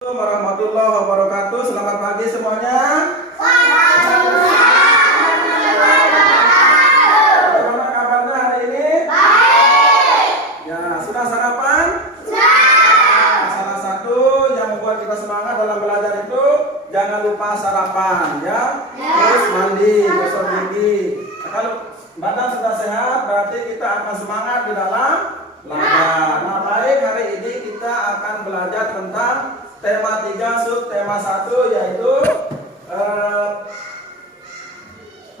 Warahmatullahi wabarakatuh. Selamat pagi semuanya. Bagaimana kabarnya hari ini? Baik. Ya, sudah sarapan? Sudah. Salah satu yang membuat kita semangat dalam belajar itu jangan lupa sarapan, ya. Terus mandi, gosok gigi. Nah, kalau badan sudah sehat, berarti kita akan semangat di dalam belajar. Nah, baik, hari ini kita akan belajar tentang tema 3 sub tema 1, yaitu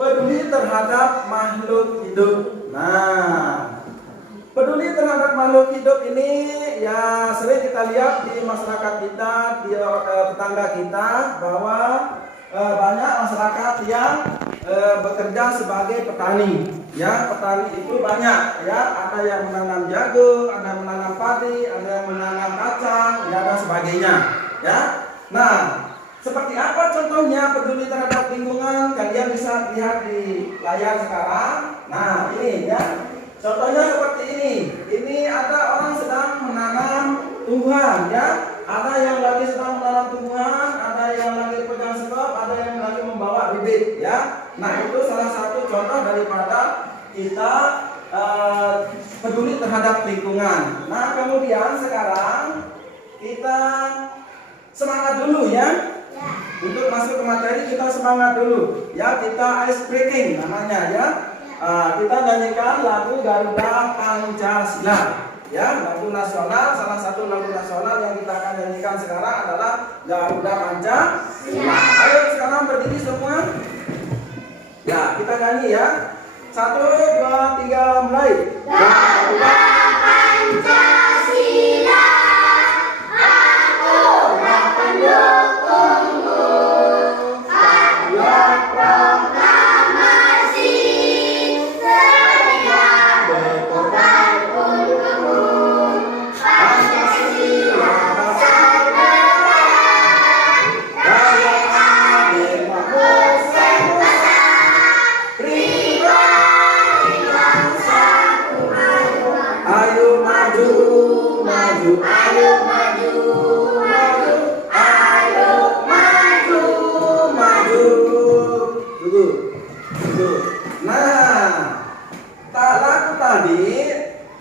peduli terhadap makhluk hidup. Nah, peduli terhadap makhluk hidup ini ya sering kita lihat di masyarakat kita, di tetangga kita, bahwa banyak masyarakat yang bekerja sebagai petani. Ya, petani itu banyak, ya. Ada yang menanam jagung, ada yang menanam padi, ada yang menanam kacang, ya, dan sebagainya. Ya. Nah, seperti apa contohnya peduli terhadap lingkungan? Kalian bisa lihat di layar sekarang. Nah, ini ya. Contohnya seperti ini. Ini ada orang sedang menanam tumbuhan, ya. Ada yang lagi sedang menanam tumbuhan, ada yang lagi pegang sekop, ada yang lagi membawa bibit, ya. Nah, itu salah satu contoh daripada kita peduli terhadap lingkungan. Nah, kemudian sekarang kita semangat dulu, ya. Untuk masuk ke materi kita semangat dulu, ya. Kita ice breaking namanya, ya. Kita nyanyikan lagu Garuda Pancasila. Ya, lagu nasional, salah satu lagu nasional yang kita akan nyanyikan sekarang adalah Garuda Pancasila. Ayo sekarang berdiri semua. Ya, kita nyanyi, ya. 1, 2, 3, mulai. Garuda Pancasila, akulah pendukungmu. Kalian proklamasi, setia berkorban untukmu. Pancasila persaudaraan, gaya adil makmur senusa, pribadi bangsaku. Ayo maju, maju, ayo maju, maju, ayo maju, maju. Tunggu, tunggu. Nah, lagu tadi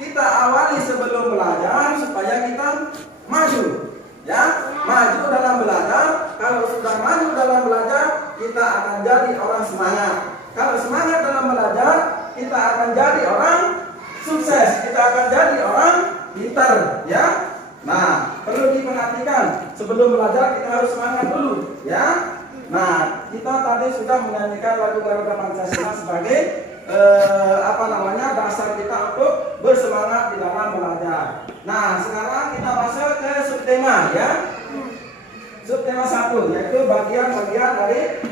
kita awali sebelum belajar supaya kita maju, ya. Maju dalam belajar. Kalau sudah maju dalam belajar, kita akan jadi orang semangat. Kalau semangat dalam belajar, kita akan jadi orang sukses. Kita akan jadi orang pintar, ya. Nah, perlu diperhatikan, sebelum belajar kita harus semangat dulu, ya. Nah, kita tadi sudah menyanyikan lagu Garuda Pancasila sebagai dasar kita untuk bersemangat di dalam belajar. Nah, sekarang kita masuk ke subtema, ya. Subtema 1, yaitu bagian-bagian dari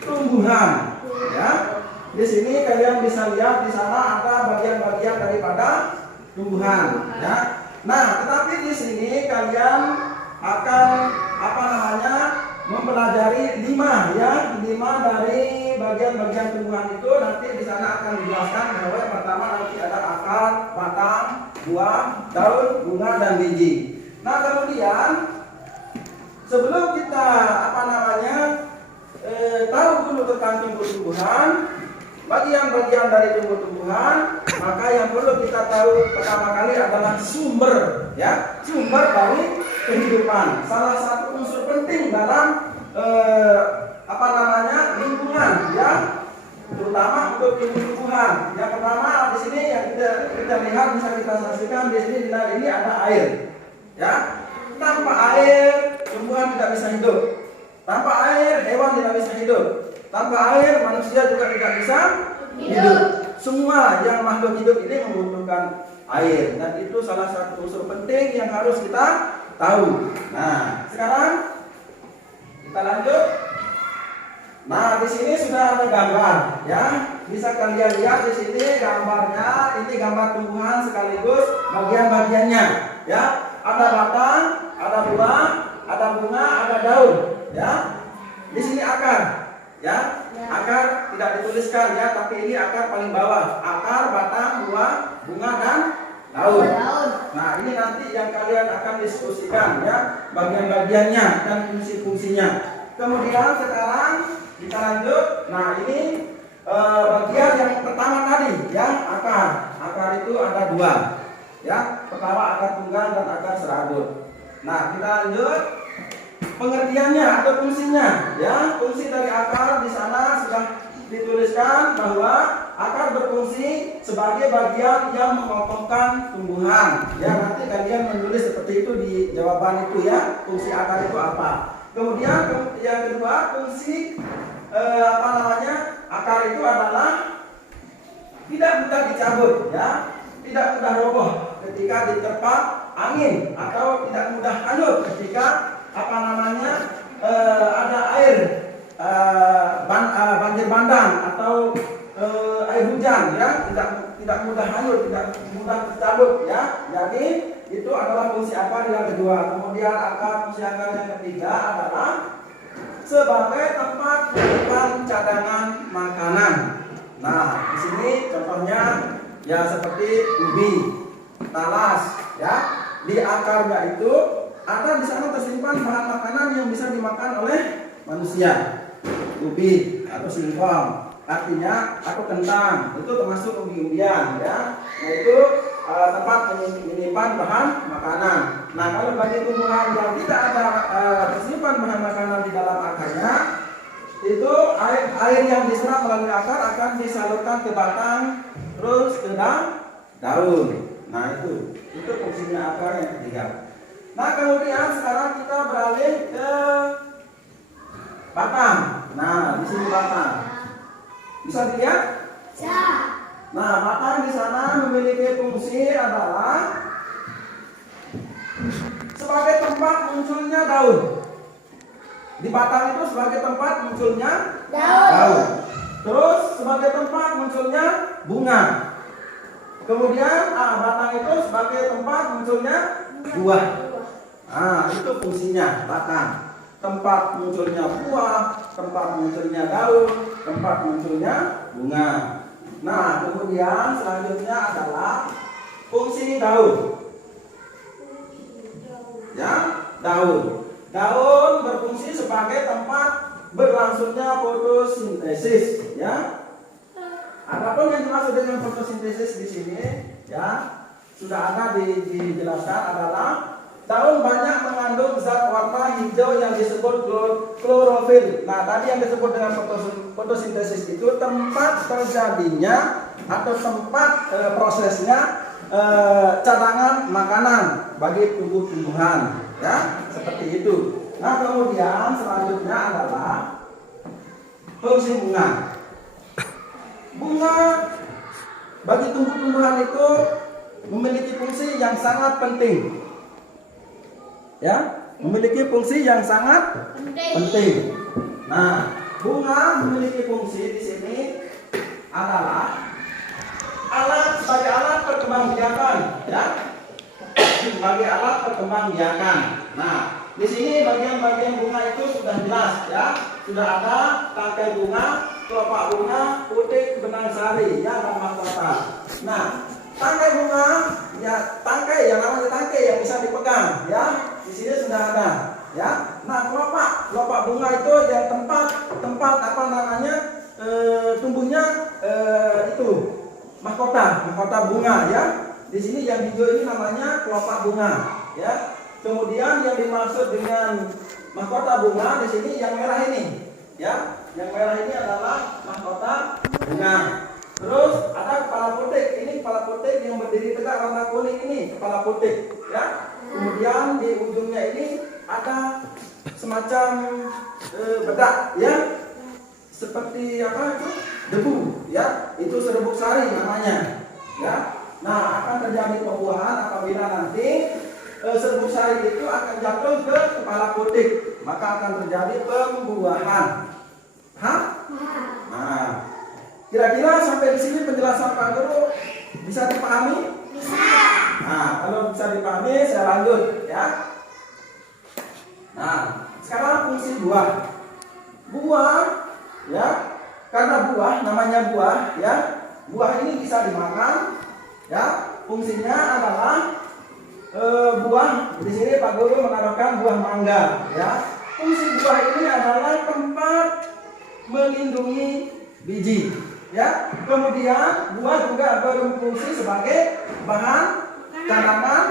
tumbuhan, ya. Di sini kalian bisa lihat di sana ada bagian-bagian daripada tumbuhan, ya. Nah, tetapi di sini kalian akan mempelajari 5, ya. 5 dari bagian-bagian tumbuhan itu nanti di sana akan dijelaskan bahwa pertama nanti ada akar, batang, buah, daun, bunga, dan biji. Nah, kemudian sebelum kita tahu dulu tentang tumbuh-tumbuhan, bagian-bagian dari tumbuh-tumbuhan, maka yang perlu kita tahu pertama kali adalah sumber, ya, sumber dari kehidupan. Salah satu unsur penting dalam lingkungan, ya, terutama untuk tumbuh-tumbuhan. Yang pertama di sini yang kita lihat, bisa kita saksikan di sini ini ada air, ya. Tanpa air tumbuhan tidak bisa hidup. Tanpa air hewan tidak bisa hidup. Tanpa air manusia juga tidak bisa hidup. Semua yang makhluk hidup ini membutuhkan air, dan itu salah satu unsur penting yang harus kita tahu. Nah, sekarang kita lanjut. Nah, di sini sudah ada gambar, ya. Bisa kalian lihat di sini gambarnya. Ini gambar tumbuhan sekaligus bagian-bagiannya, ya. Ada batang, ada buah, ada bunga, ada daun, ya. Di sini akar, ya. Akar tidak dituliskan, ya, tapi ini akar paling bawah. Akar, batang, buah, bunga, dan daun. Nah, ini nanti yang kalian akan diskusikan ya, bagian-bagiannya dan fungsi-fungsinya. Kemudian sekarang kita lanjut. Nah, ini bagian yang pertama tadi ya, akar. Akar itu ada dua. Ya, pertama akar tunggal dan akar serabut. Nah, kita lanjut pengertiannya atau fungsinya ya. Fungsi dari akar di sana sudah dituliskan bahwa akar berfungsi sebagai bagian yang mengokohkan tumbuhan. Ya, nanti kalian menulis seperti itu di jawaban itu ya. Fungsi akar itu apa? Kemudian yang kedua, fungsi akar itu adalah tidak mudah dicabut ya, tidak mudah roboh ketika diterpa angin atau tidak mudah hanyut ketika ada air banjir bandang atau air hujan ya, tidak mudah hanyut, tidak mudah tercabut ya. Jadi itu adalah fungsi akar yang kedua. Kemudian fungsi akar yang ketiga adalah sebagai tempat menyimpan cadangan makanan. Nah, di sini contohnya ya seperti ubi, talas ya. Di akarnya itu ada di sana tersimpan bahan makanan yang bisa dimakan oleh manusia. Ubi atau singkong, artinya atau kentang, itu termasuk umbi-umbian ya. Nah, itu tempat menyimpan bahan makanan. Nah, kalau bagi tumbuhan yang tidak ada tersimpan bahan makanan di dalam akarnya, itu air yang diserap melalui akar akan disalurkan ke batang terus ke daun. Nah, itu fungsinya akar yang ketiga. Nah, kemudian sekarang kita beralih ke batang. Nah, di sini batang. Bisa dilihat? Bisa. Nah, batang di sana memiliki fungsi adalah sebagai tempat munculnya daun. Di batang itu sebagai tempat munculnya daun. Terus sebagai tempat munculnya bunga. Kemudian batang itu sebagai tempat munculnya buah. Nah, itu fungsinya batang. Tempat munculnya buah, tempat munculnya daun, tempat munculnya bunga. Nah, kemudian selanjutnya adalah fungsi daun. Ya, daun. Daun berfungsi sebagai tempat berlangsungnya fotosintesis. Ya. Adapun yang dimaksud dengan fotosintesis di sini, ya sudah ada dijelaskan adalah daun banyak mengandung zat warna hijau yang disebut klorofil. Nah, tadi yang disebut dengan fotosintesis itu tempat terjadinya atau tempat prosesnya cadangan makanan bagi tumbuh-tumbuhan, ya seperti itu. Nah, kemudian selanjutnya adalah fungsi bunga. Bunga bagi tumbuh-tumbuhan itu memiliki fungsi yang sangat penting. Ya, memiliki fungsi yang sangat penting. Nah, bunga memiliki fungsi di sini adalah sebagai alat perkembangbiakan, ya. Sebagai alat perkembangbiakan. Nah, di sini bagian-bagian bunga itu sudah jelas, ya. Sudah ada tangkai bunga, kelopak bunga, putik, benang sari, ya, dan mahkota. Nah, tangkai bunga, ya tangkai yang namanya tangkai yang bisa dipegang, ya. Di sini sudah ada, ya. Nah, kelopak bunga itu yang tempat tumbuhnya itu mahkota bunga, ya. Di sini yang hijau ini namanya kelopak bunga, ya. Kemudian yang dimaksud dengan mahkota bunga di sini yang merah ini, ya. Yang merah ini adalah mahkota bunga. Terus ada kepala putik. Ini kepala putik yang berdiri tegak warna kuning ini, kepala putik, ya. Kemudian di ujungnya ini ada semacam bedak, ya. Seperti apa itu? Debu, ya. Itu serbuk sari namanya, ya. Nah, akan terjadi pembuahan apabila nanti serbuk sari itu akan jatuh ke kepala putik, maka akan terjadi pembuahan. Hah? Nah, kira-kira sampai di sini penjelasan Pak Guru bisa dipahami? Bisa. Nah, kalau bisa dipahami, saya lanjut, ya. Nah, sekarang fungsi buah. Buah, ya, karena buah namanya buah, ya. Buah ini bisa dimakan, ya. Fungsinya adalah buah. Di sini Pak Guru menaruhkan buah mangga, ya. Fungsi buah ini adalah tempat melindungi biji, ya. Kemudian buah juga berfungsi sebagai bahan cadangan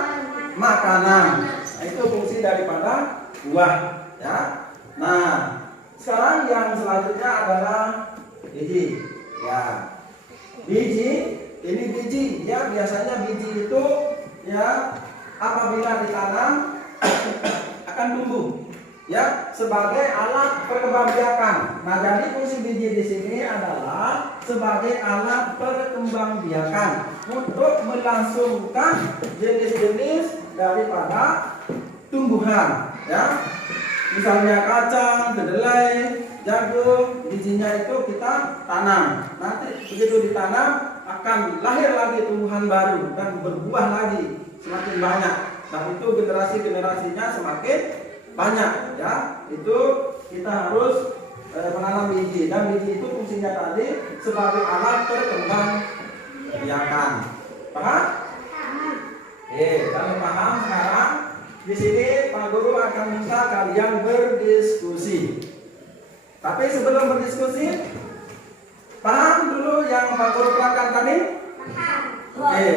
makanan. Nah, itu fungsi daripada buah, ya. Nah, sekarang yang selanjutnya adalah biji, ya. Biji, ini biji, ya. Biasanya biji itu, ya, apabila ditanam akan tumbuh, ya, sebagai alat perkembangbiakan. Nah, jadi fungsi biji di sini adalah sebagai alat perkembangbiakan untuk melangsungkan jenis-jenis daripada tumbuhan, ya. Misalnya kacang, kedelai, jagung, bijinya itu kita tanam. Nanti begitu ditanam akan lahir lagi tumbuhan baru dan berbuah lagi semakin banyak. Dan itu generasi-generasinya semakin banyak, ya. Itu kita harus menanam biji, dan biji itu fungsinya tadi sebagai alat perkembangbiakan. Paham? Kalau paham sekarang di sini Pak Guru akan minta kalian berdiskusi. Tapi sebelum berdiskusi, paham dulu yang Pak Guru terangkan tadi?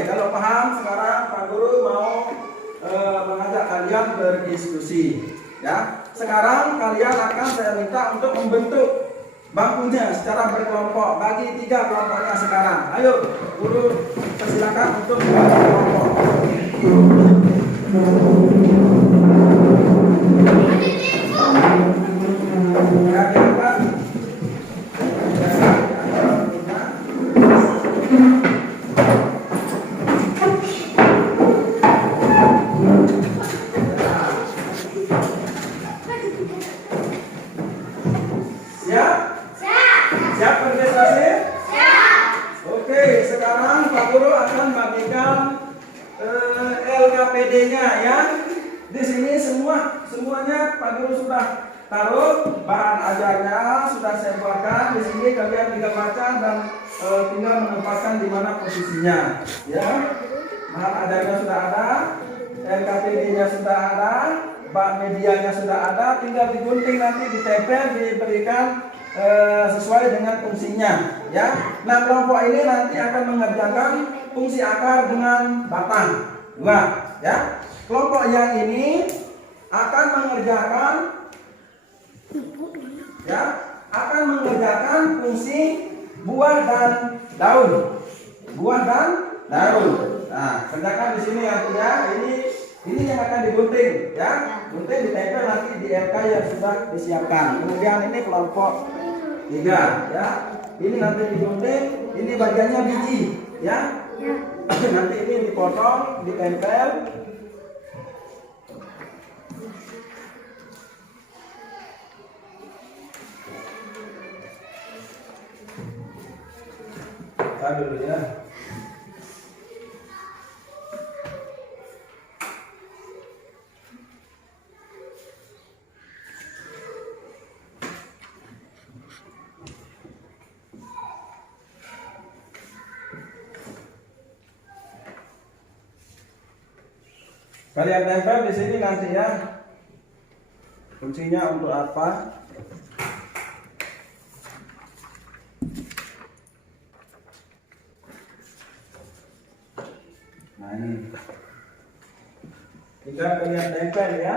Kalau paham sekarang Pak Guru mau mengajak kalian berdiskusi, ya. Sekarang kalian akan saya minta untuk membentuk bangkunya secara berkelompok. Bagi 3 kelompoknya sekarang. Ayo, Guru persilakan untuk membagi kelompok. Siap berdiskusi? Siap. Oke, sekarang Pak Guru akan bagikan LKPD-nya, ya. Di sini semuanya Pak Guru sudah taruh bahan ajarnya, sudah saya buatkan. Di sini kalian tinggal baca dan tinggal menempatkan di mana posisinya, ya. Bahan ajarnya sudah ada, LKPD-nya sudah ada, bahan medianya sudah ada, tinggal digunting nanti, ditempel, diberikan sesuai dengan fungsinya, ya. Nah, kelompok ini nanti akan mengerjakan fungsi akar dengan batang, 2, ya. Kelompok yang ini akan mengerjakan, ya, akan mengerjakan fungsi buah dan daun, Nah, kerjakan di sini artinya ini yang akan digunting, ya. Gunting ditempel nanti di LK yang sudah disiapkan. Kemudian ini kelompok 3, ya. Ini nanti digunting, ini bagiannya biji, ya. Nanti ini dipotong, ditempel. Dulu, ya. Kalian tempel di sini nanti, ya. Fungsinya untuk apa? Nah, ini tinggal kalian tempel, ya.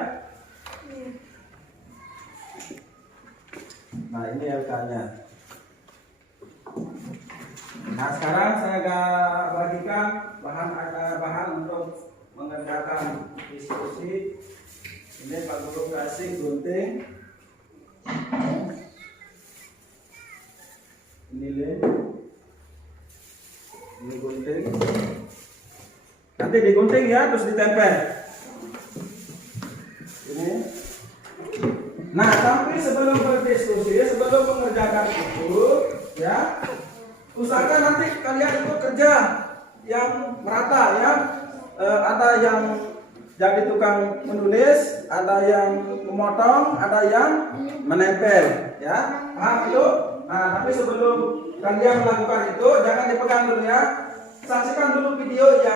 Nah, ini LK-nya. Nah, sekarang saya bagikan bahan untuk mengerjakan diskusi. Ini Pak Guru kasih gunting, ini lem, ini gunting. Nanti digunting, ya, terus ditempel. Ini. Nah, tapi sebelum berdiskusi, sebelum mengerjakan itu, ya, usahakan nanti kalian ikut kerja yang merata, ya. Ada yang jadi tukang menulis, ada yang memotong, ada yang menempel, ya. Paham itu? Nah, tapi sebelum kalian melakukan itu, jangan dipegang dulu, ya. Saksikan dulu video yang